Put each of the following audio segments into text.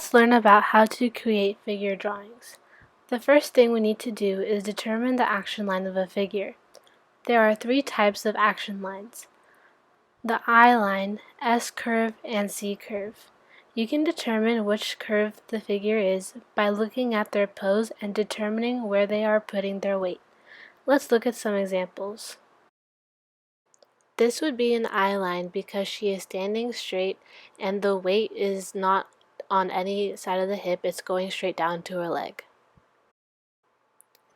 Let's learn about how to create figure drawings. The first thing we need to do is determine the action line of a figure. There are three types of action lines: the I line, S curve, and C curve. You can determine which curve the figure is by looking at their pose and determining where they are putting their weight. Let's look at some examples. This would be an I line because she is standing straight and the weight is not on any side of the hip, it's going straight down to her leg.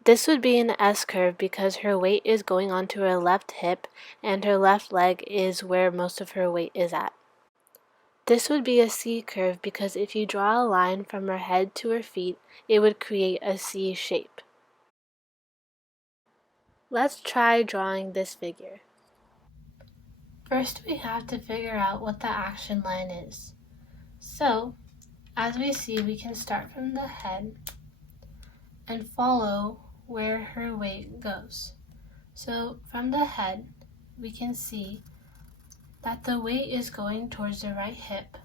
This would be an S curve because her weight is going onto her left hip and her left leg is where most of her weight is at. This would be a C curve because if you draw a line from her head to her feet, it would create a C shape. Let's try drawing this figure. First, we have to figure out what the action line is. So, as we see, we can start from the head and follow where her weight goes. So, from the head, we can see that the weight is going towards the right hip,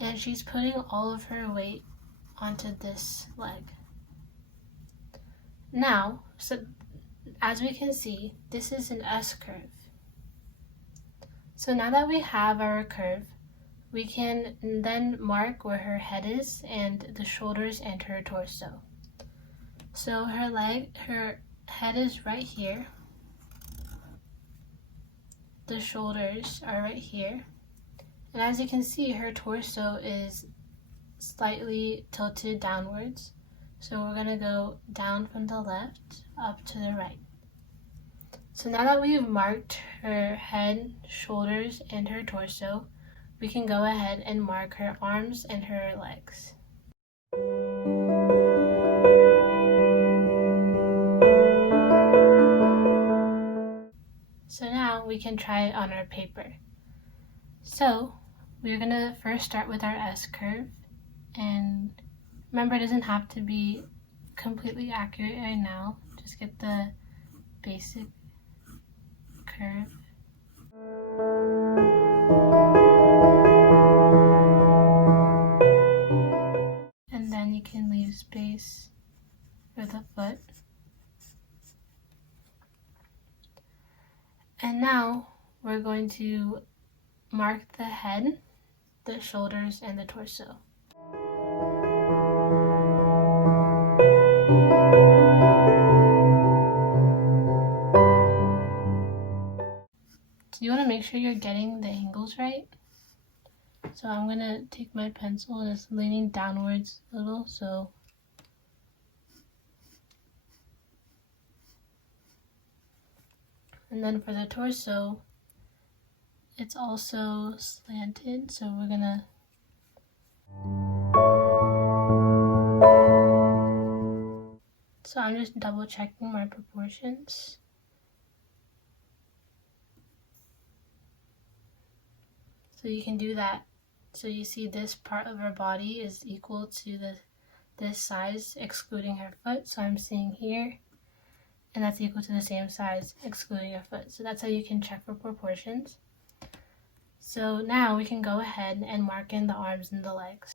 and she's putting all of her weight onto this leg. Now, as we can see, this is an S curve. So now that we have our curve, we can then mark where her head is and the shoulders and her torso. So her head is right here. The shoulders are right here. And as you can see, her torso is slightly tilted downwards. So we're going to go down from the left up to the right. So now that we've marked her head, shoulders, and her torso, we can go ahead and mark her arms and her legs. So now we can try it on our paper. So we're going to first start with our S curve, and remember, it doesn't have to be completely accurate right now. Just get the basic curve. And then you can leave space for the foot. And now we're going to mark the head, the shoulders, and the torso. So you want to make sure you're getting the angles right. So I'm going to take my pencil and it's leaning downwards a little, and then for the torso, it's also slanted, so we're gonna I'm just double checking my proportions. So you can do that. So you see this part of her body is equal to this size, excluding her foot. So I'm seeing here, and that's equal to the same size, excluding her foot. So that's how you can check for proportions. So now we can go ahead and mark in the arms and the legs.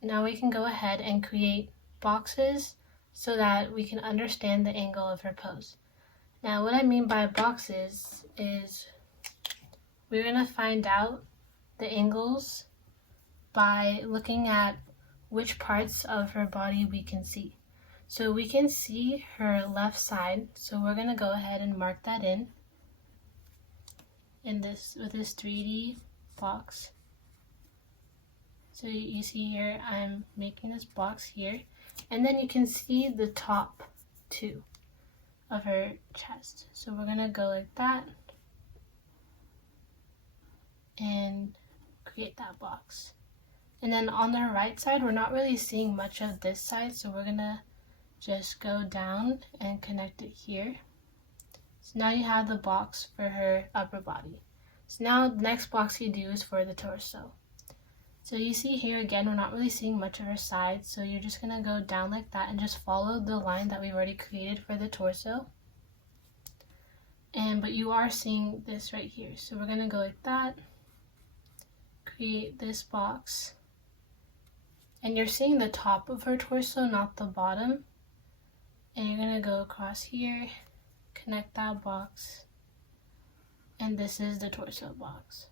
Now we can go ahead and create boxes so that we can understand the angle of her pose. Now what I mean by boxes is we're going to find out the angles by looking at which parts of her body we can see. So we can see her left side, so we're going to go ahead and mark that in with this 3D box. So you see here, I'm making this box here, and then you can see the top too of her chest. So we're gonna go like that and create that box. And then on the right side, we're not really seeing much of this side, so we're gonna just go down and connect it here. So now you have the box for her upper body. So now the next box you do is for the torso. So you see here again, we're not really seeing much of her side, so you're just going to go down like that and just follow the line that we've already created for the torso. But you are seeing this right here, so we're going to go like that, create this box, and you're seeing the top of her torso, not the bottom, and you're going to go across here, connect that box, and this is the torso box.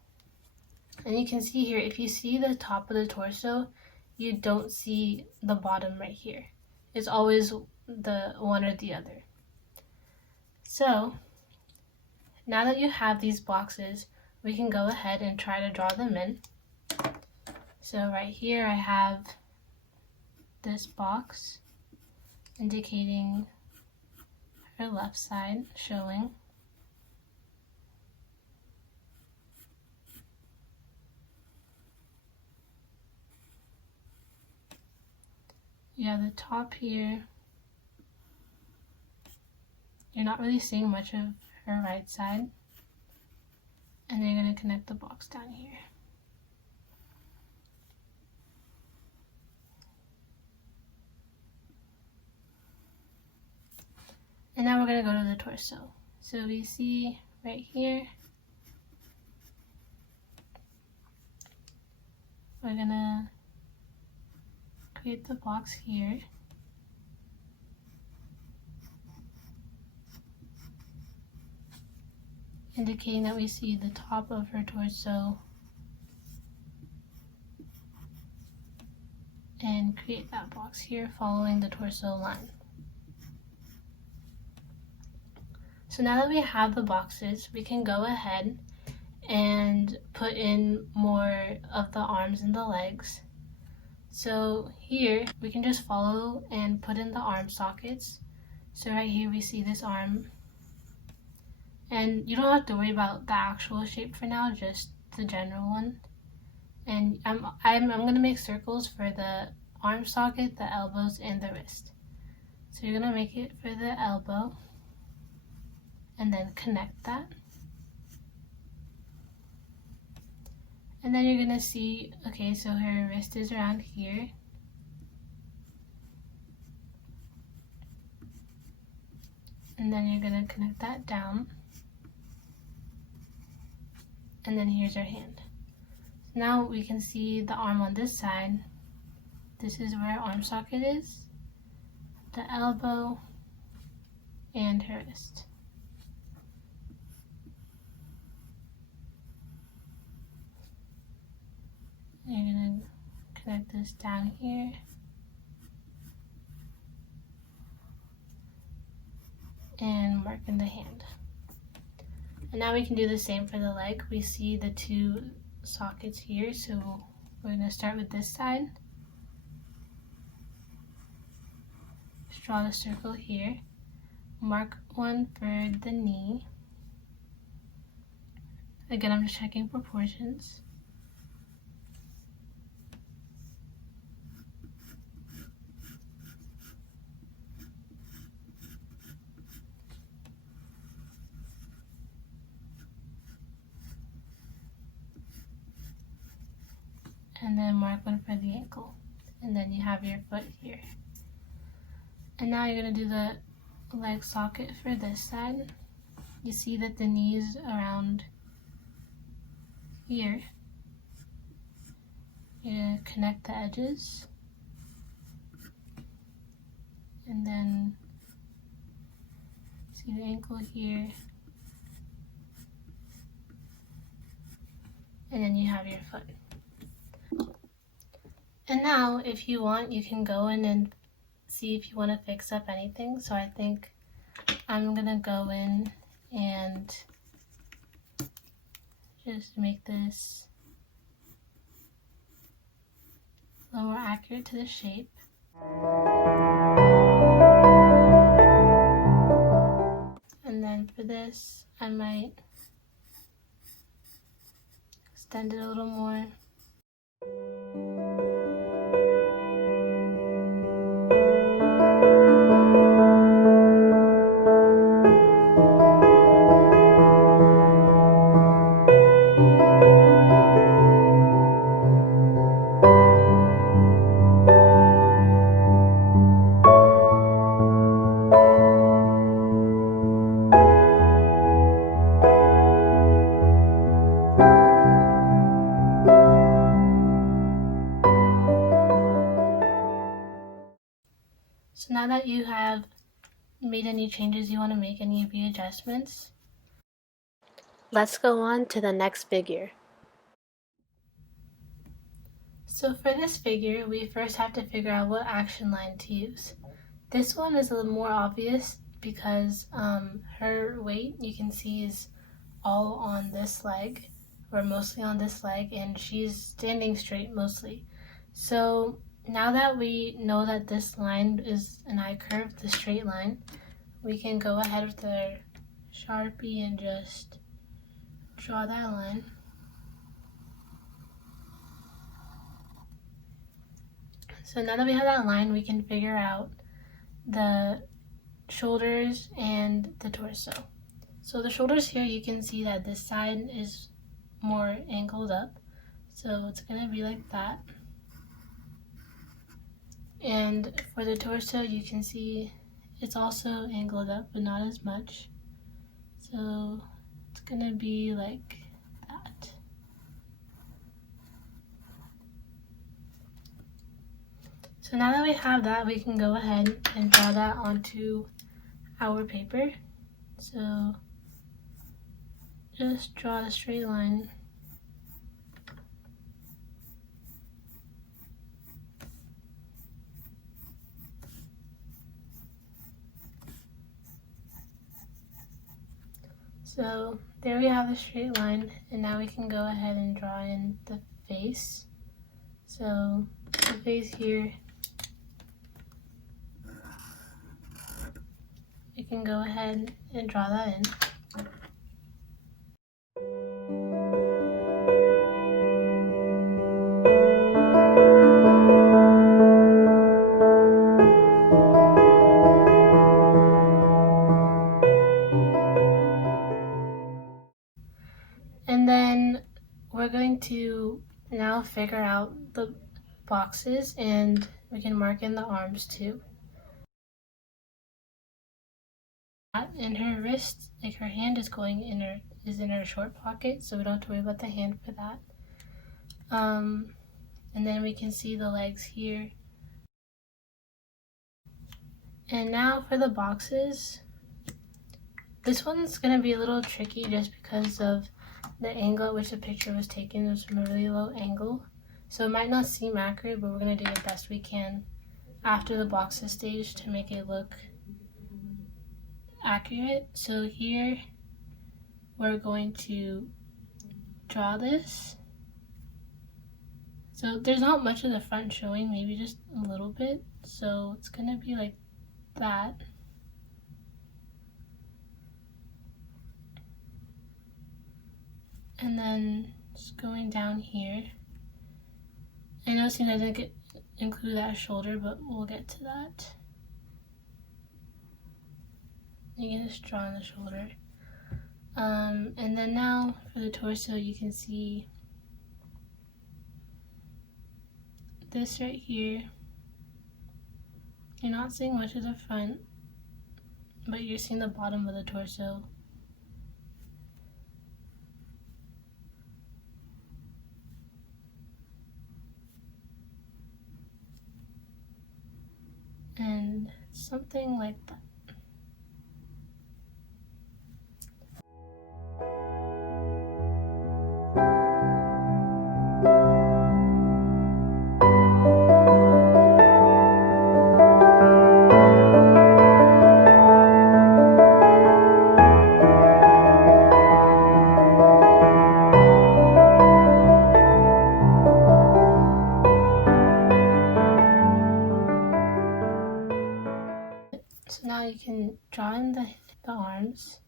And you can see here, if you see the top of the torso, you don't see the bottom right here. It's always the one or the other. So now that you have these boxes, we can go ahead and try to draw them in. So right here I have this box indicating her left side showing. You have the top here. You're not really seeing much of her right side. And then you're going to connect the box down here. And now we're going to go to the torso. So we see right here, we're going to create the box here. Indicating that we see the top of her torso, and create that box here following the torso line. So now that we have the boxes, we can go ahead and put in more of the arms and the legs. So here we can just follow and put in the arm sockets. So right here we see this arm, and you don't have to worry about the actual shape for now, just the general one. And I'm gonna make circles for the arm socket, the elbows, and the wrist. So you're gonna make it for the elbow, and then connect that. And then you're gonna see, okay, so her wrist is around here. And then you're gonna connect that down. And then here's her hand. So now we can see the arm on this side. This is where her arm socket is, the elbow, and her wrist. You're going to connect this down here. And mark in the hand. And now we can do the same for the leg. We see the two sockets here, so we're going to start with this side. Just draw the circle here. Mark one for the knee. Again, I'm just checking proportions. And then mark one for the ankle. And then you have your foot here. And now you're going to do the leg socket for this side. You see that the knee is around here. You're going to connect the edges. And then see the ankle here. And then you have your foot. And now, if you want, you can go in and see if you want to fix up anything. So I think I'm gonna go in and just make this a little more accurate to the shape. And then for this, I might extend it a little more. made any changes you want to make, any readjustments. Let's go on to the next figure. So for this figure, we first have to figure out what action line to use. This one is a little more obvious because her weight, you can see, is all on this leg, or mostly on this leg, and she's standing straight mostly. So now that we know that this line is an I curve, the straight line, we can go ahead with the Sharpie and just draw that line. So now that we have that line, we can figure out the shoulders and the torso. So the shoulders here, you can see that this side is more angled up. So it's going to be like that. And for the torso, you can see it's also angled up, but not as much. So it's going to be like that. So now that we have that, we can go ahead and draw that onto our paper. So just draw a straight line. So there we have the straight line, and now we can go ahead and draw in the face. So the face here, we can go ahead and draw that in. And then we're going to now figure out the boxes, and we can mark in the arms too. And her wrist, like her hand is in her short pocket, so we don't have to worry about the hand for that. And then we can see the legs here. And now for the boxes. This one's gonna be a little tricky just because of the angle at which the picture was taken. It was from a really low angle. So it might not seem accurate, but we're gonna do the best we can after the boxes stage to make it look accurate. So here we're going to draw this. So there's not much of the front showing, maybe just a little bit. So it's gonna be like that. And then just going down here. I know I didn't include that shoulder, but we'll get to that. You can just draw on the shoulder. And then now for the torso, you can see this right here. You're not seeing much of the front, but you're seeing the bottom of the torso. And something like that. So now you can draw in the arms.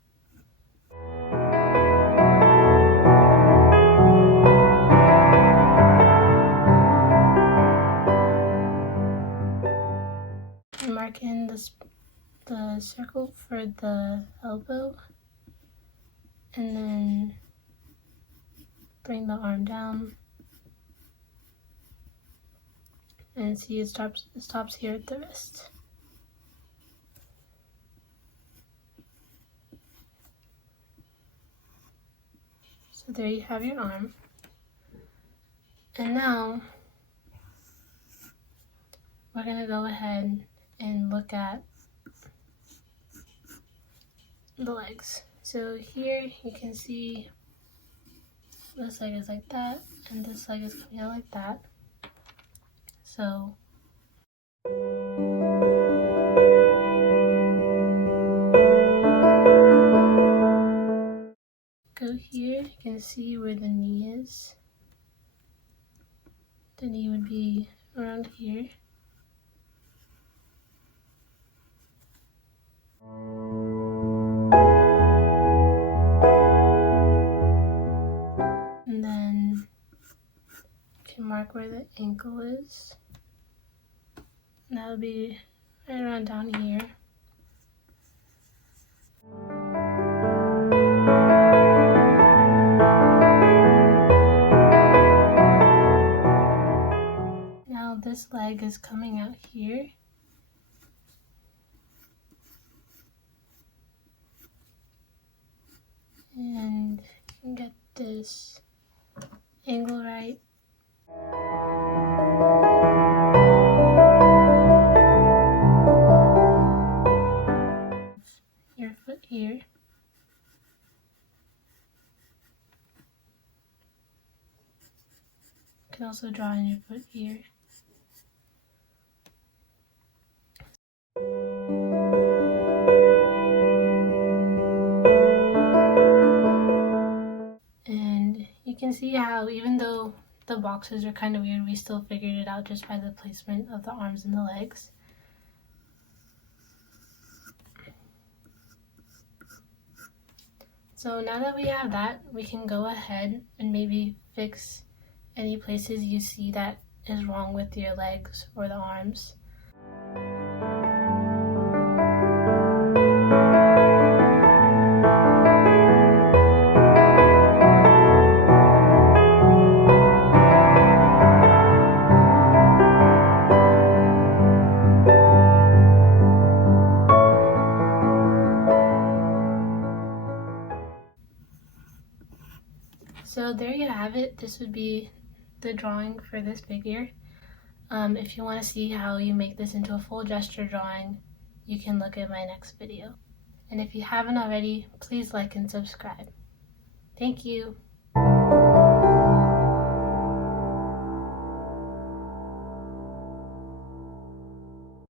And mark in the circle for the elbow, and then bring the arm down, and see it stops here at the wrist. So there you have your arm. And now we're gonna go ahead and look at the legs. So here you can see this leg is like that, and this leg is coming out like that. So go here, you can see where the knee is. The knee would be around here. And then you can mark where the ankle is. And that would be right around down here. Now this leg is coming out here. And you can get this angle right. Your foot here. You can also draw in your foot here. And you can see how even though the boxes are kind of weird, we still figured it out just by the placement of the arms and the legs. So now that we have that, we can go ahead and maybe fix any places you see that is wrong with your legs or the arms. So there you have it. This would be the drawing for this figure. If you want to see how you make this into a full gesture drawing, you can look at my next video. And if you haven't already, please like and subscribe. Thank you.